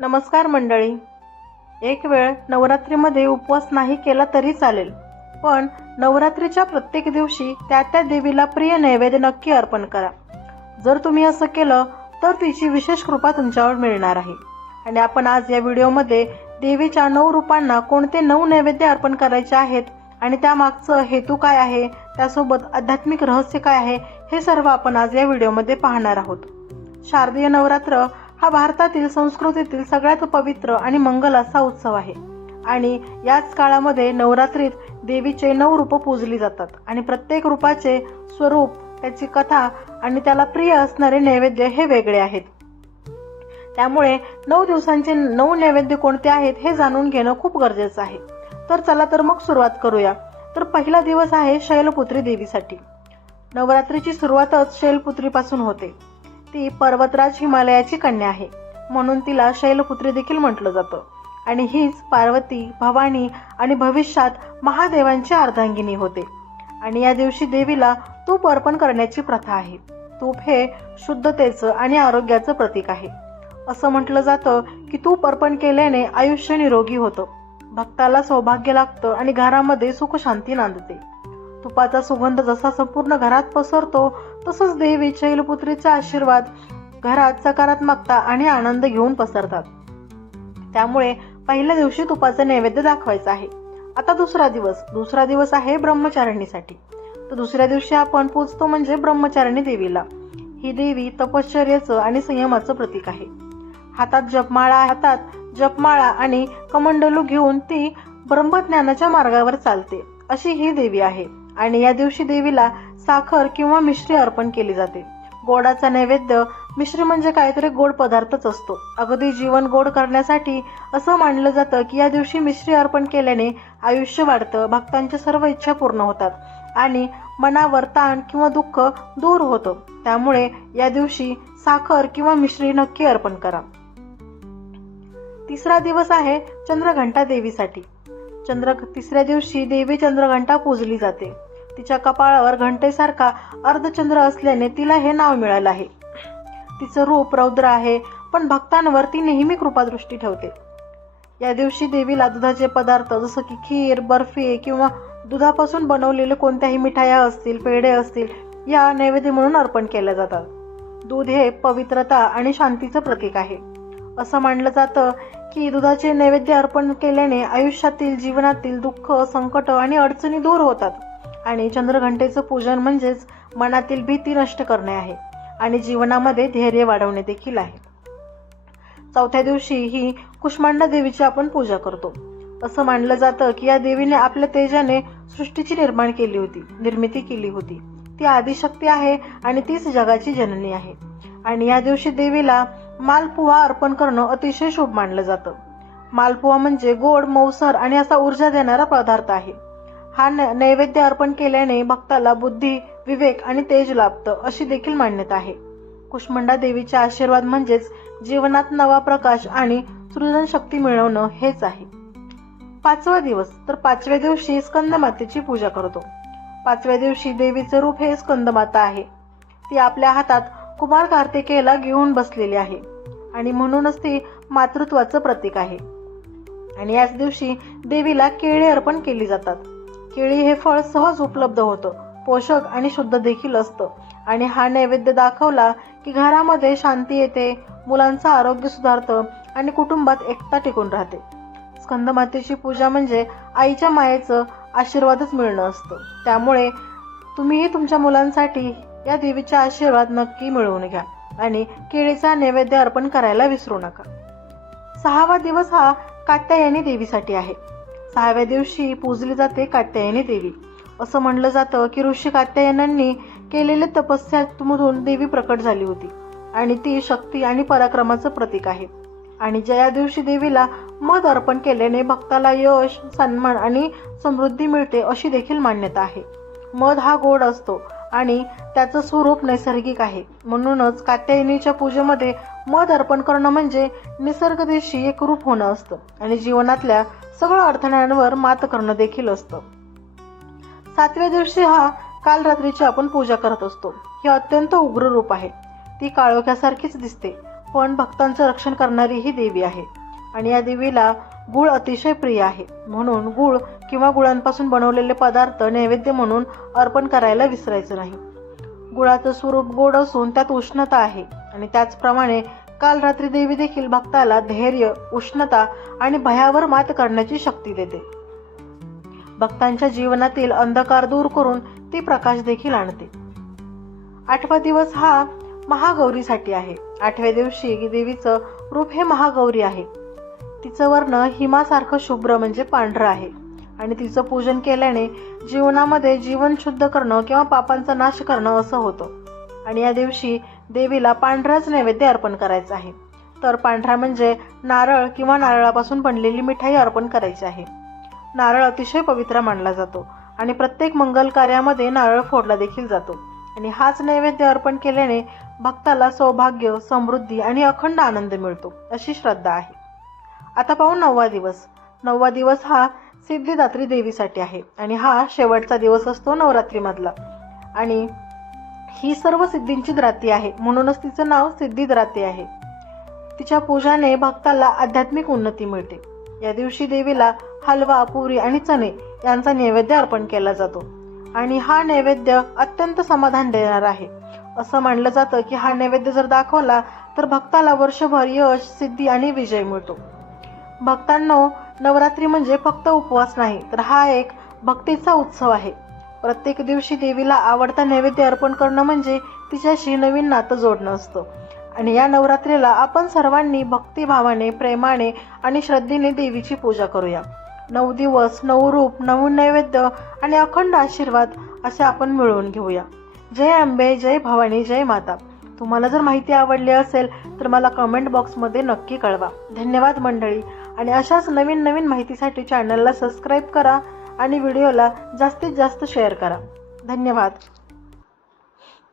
नमस्कार मंडळी. एक वेळ नवरात्रीमध्ये उपवास नाही केला तरी चालेल. पण नवरात्रीच्या प्रत्येक दिवशी त्या त्या देवीला प्रिय नैवेद्य नक्की अर्पण करा. जर तुम्ही असं केलं तर तिची विशेष कृपा तुमच्यावर मिळणार आहे. आणि आपण आज या व्हिडिओमध्ये देवीच्या नऊ रूपांना कोणते नऊ नैवेद्य अर्पण करायचे आहेत आणि त्यामागचं हेतू काय आहे त्यासोबत आध्यात्मिक रहस्य काय आहे हे सर्व आपण आज या व्हिडिओमध्ये पाहणार आहोत. शारदीय नवरात्र हा भारतातील संस्कृतीतील सगळ्यात पवित्र आणि मंगल असा उत्सव आहे. आणि याच काळामध्ये नवरात्रीत देवीचे नऊ रूप पूजली जातात आणि प्रत्येक रूपाचे स्वरूप त्याची कथा आणि त्याला प्रिय असणारे नैवेद्य हे वेगळे आहेत. त्यामुळे नऊ दिवसांचे नऊ नैवेद्य कोणते आहेत हे जाणून घेणं खूप गरजेचं आहे. तर चला तर मग सुरुवात करूया. तर पहिला दिवस आहे शैलपुत्री देवीसाठी. नवरात्रीची सुरुवातच शैलपुत्रीपासून होते. ती पर्वतराज हिमालयाची कन्या आहे. म्हणून तिला शैलपुत्री देखील म्हटलं जातं. आणि हीच पार्वती भवानी आणि भविष्यात महादेवांची अर्धांगिनी होते. आणि या दिवशी देवीला तूप अर्पण करण्याची प्रथा आहे. तूप हे शुद्धतेचं आणि आरोग्याचं प्रतीक आहे. असं म्हटलं जातं की तूप अर्पण केल्याने आयुष्य निरोगी होतं. भक्ताला सौभाग्य लागतं आणि घरामध्ये सुखशांती नांदते. तुपाचा सुगंध जसा संपूर्ण घरात पसरतो तसंच देवी शैलपुत्रीचा आशीर्वाद घरात सकारात्मकता आणि आनंद घेऊन पसरतात. त्यामुळे पहिल्या दिवशी तुपाचं नैवेद्य दाखवायचं आहे. आता दुसरा दिवस. दुसरा दिवस आहे ब्रह्मचारिणीसाठी. तर दुसऱ्या दिवशी आपण पूजतो म्हणजे ब्रह्मचारिणी देवीला. ही देवी तपश्चर्याचं आणि संयमाचं प्रतीक आहे. हातात जपमाळा हातात जपमाळा आणि कमंडलू घेऊन ती ब्रह्मज्ञानाच्या मार्गावर चालते. अशी ही देवी आहे. आणि या दिवशी देवीला साखर किंवा मिश्री अर्पण केली जाते. गोडाचा नैवेद्य मिश्री म्हणजे काहीतरी गोड पदार्थच असतो. अगदी जीवन गोड करण्यासाठी असं मानलं जातं की या दिवशी मिश्री अर्पण केल्याने आयुष्य वाढतं भक्तांच्या सर्व इच्छा पूर्ण होतात आणि मनावर ताण किंवा दुःख दूर होतं. त्यामुळे या दिवशी साखर किंवा मिश्री नक्की अर्पण करा. तिसरा दिवस आहे चंद्रघंटा देवीसाठी. चंद्र तिसऱ्या दिवशी देवी चंद्रघंटा पूजली जाते. तिच्या कपाळावर घंटेसारखा अर्धचंद्र असल्याने तिला हे नाव मिळालं आहे. तिचं रूप रौद्र आहे पण भक्तांवर ती नेहमी कृपादृष्टी ठेवते. या दिवशी देवीला दुधाचे पदार्थ जसं की खीर बर्फी किंवा दुधापासून बनवलेले कोणत्याही मिठाया असतील पेढे असतील या नैवेद्य म्हणून अर्पण केल्या जातात. दूध हे पवित्रता आणि शांतीचं प्रतीक आहे. असं मानलं जातं की दुधाचे नैवेद्य अर्पण केल्याने आयुष्यातील जीवनातील दुःख संकट आणि अडचणी दूर होतात. आणि चंद्रघंटेचं पूजन म्हणजेच मनातील भीती नष्ट करणे आहे आणि जीवनामध्ये धैर्य वाढवणे देखील आहे. चौथ्या दिवशी ही कुष्मांडा देवीची आपण पूजा करतो. असं मानलं जातं की या देवीने आपल्या तेजाने सृष्टीची निर्माण केली होती निर्मिती केली होती. ती आदिशक्ती आहे आणि तीच जगाची जननी आहे. आणि या दिवशी देवीला मालपुहा अर्पण करणं अतिशय शुभ मानलं जातं. मालपुहा म्हणजे गोड मौसर आणि असा ऊर्जा देणारा पदार्थ आहे. हा न- नैवेद्य अर्पण केल्याने भक्ताला बुद्धी विवेक आणि तेज लाभतं अशी देखील मान्यता आहे. कुष्मंडा देवीचे आशीर्वाद म्हणजेच जीवनात नवा प्रकाश आणि सृजनशक्ती मिळवणं हेच आहे. पाचवा दिवस तर पाचव्या दिवशी स्कंद मातेची पूजा करतो. पाचव्या दिवशी देवीचं रूप हे स्कंदमाता आहे. ती आपल्या हातात कुमार कार्तिकेयला घेऊन बसलेली आहे आणि म्हणूनच ती मातृत्वाचं प्रतीक आहे. आणि याच दिवशी देवीला केळे अर्पण केली जातात. केळी हे फळ सहज उपलब्ध होतं. पोषक आणि शुद्ध देखील असतं. आणि हा नैवेद्य दाखवला की घरामध्ये शांती येते मुलांचं आरोग्य सुधारतं आणि कुटुंबात एकता टिकून राहते. स्कंदमातेची पूजा म्हणजे आईच्या मायेचं आशीर्वादच मिळणं असतं. त्यामुळे तुम्हीही तुमच्या मुलांसाठी या देवीचा आशीर्वाद नक्की मिळवून घ्या आणि केळीचा नैवेद्य अर्पण करायला विसरू नका. सहावा दिवस हा कात्यायनी देवीसाठी आहे. सहाव्या दिवशी पूजली जाते कात्यायनी देवी. असं म्हणलं जातं की ऋषी कात्यायनांनी केलेल्या तपस्यामधून देवी प्रकट झाली होती. आणि ती शक्ती आणि पराक्रमाचं प्रतीक आहे. आणि ज्या दिवशी देवीला मध अर्पण केल्याने भक्ताला यश सन्मान आणि समृद्धी मिळते अशी देखील मान्यता आहे. मध हा गोड असतो आणि त्याचं स्वरूप नैसर्गिक आहे. म्हणूनच कात्यायनीच्या पूजेमध्ये मध अर्पण करणं म्हणजे निसर्गदेशी एक रूप होणं असतं. आणि जीवनातल्या सगळ्या अडथळ्यांवर मात करणं देखील असतं. सातव्या दिवशी हा काल रात्रीची आपण पूजा करत असतो. हे अत्यंत उग्र रूप आहे. ती काळोख्यासारखीच दिसते पण भक्तांचं रक्षण करणारी ही देवी आहे. आणि या देवीला गुळ अतिशय प्रिय आहे. म्हणून गुळ किंवा गुळांपासून बनवलेले पदार्थ नैवेद्य म्हणून अर्पण करायला विसरायचं नाही. गुळाचं स्वरूप गोड असून त्यात उष्णता आहे आणि त्याचप्रमाणे काल रात्री देवी देखील भक्ताला धैर्य उष्णता आणि भयावर मात करण्याची शक्ती देते. भक्तांच्या जीवनातील अंधकार दूर करून ती प्रकाश देखील आणते. आठवा दिवस हा महागौरीसाठी आहे. आठव्या दिवशी देवीचं रूप हे महागौरी आहे. तिचं वर्ण हिमासारखं शुभ्र म्हणजे पांढरं आहे. आणि तिचं पूजन केल्याने जीवनामध्ये जीवन शुद्ध करणं किंवा पापांचा नाश करणं असं होतं. आणि या दिवशी देवीला पांढराच नैवेद्य अर्पण करायचं आहे. तर पांढरा म्हणजे नारळ किंवा नारळापासून बनलेली मिठाई अर्पण करायची आहे. नारळ अतिशय पवित्र मानला जातो आणि प्रत्येक मंगल कार्यामध्ये नारळ फोडला देखील जातो. आणि हाच नैवेद्य अर्पण केल्याने भक्ताला सौभाग्य समृद्धी आणि अखंड आनंद मिळतो अशी श्रद्धा आहे. आता पाहू नववा दिवस. नववा दिवस हा सिद्धिदात्री देवीसाठी आहे आणि हा शेवटचा दिवस असतो नवरात्रीमधला. आणि ही सर्व सिद्धींची द्राती आहे. म्हणूनच तिचं नाव सिद्धिद्राती आहे. तिच्या पूजाने भक्ताला आध्यात्मिक उन्नती मिळते. या दिवशी देवीला हलवा पुरी आणि चणे यांचा नैवेद्य अर्पण केला जातो. आणि हा नैवेद्य अत्यंत समाधान देणार आहे. असं मानलं जातं की हा नैवेद्य जर दाखवला तर भक्ताला वर्षभर यश सिद्धी आणि विजय मिळतो. भक्तांनो नवरात्री म्हणजे फक्त उपवास नाही तर हा एक भक्तीचा उत्सव आहे. प्रत्येक दिवशी देवीला आवडता नैवेद्य अर्पण करणं म्हणजे तिच्याशी नवीन नातं जोडणं असतं. आणि या नवरात्रीला आपण सर्वांनी भक्तिभावाने प्रेमाने आणि श्रद्धेने देवीची पूजा करूया. नऊ दिवस नऊ रूप नवीन नैवेद्य आणि अखंड आशीर्वाद असे आपण मिळवून घेऊया. जय अंबे जय भवानी जय माता. तुम्हाला जर माहिती आवडली असेल तर मला कमेंट बॉक्समध्ये नक्की कळवा. धन्यवाद मंडळी. आणि अशाच नवीन नवीन माहितीसाठी चॅनलला सबस्क्राईब करा. आणि व्हिडिओला जास्तीत जास्त शेअर करा. धन्यवाद.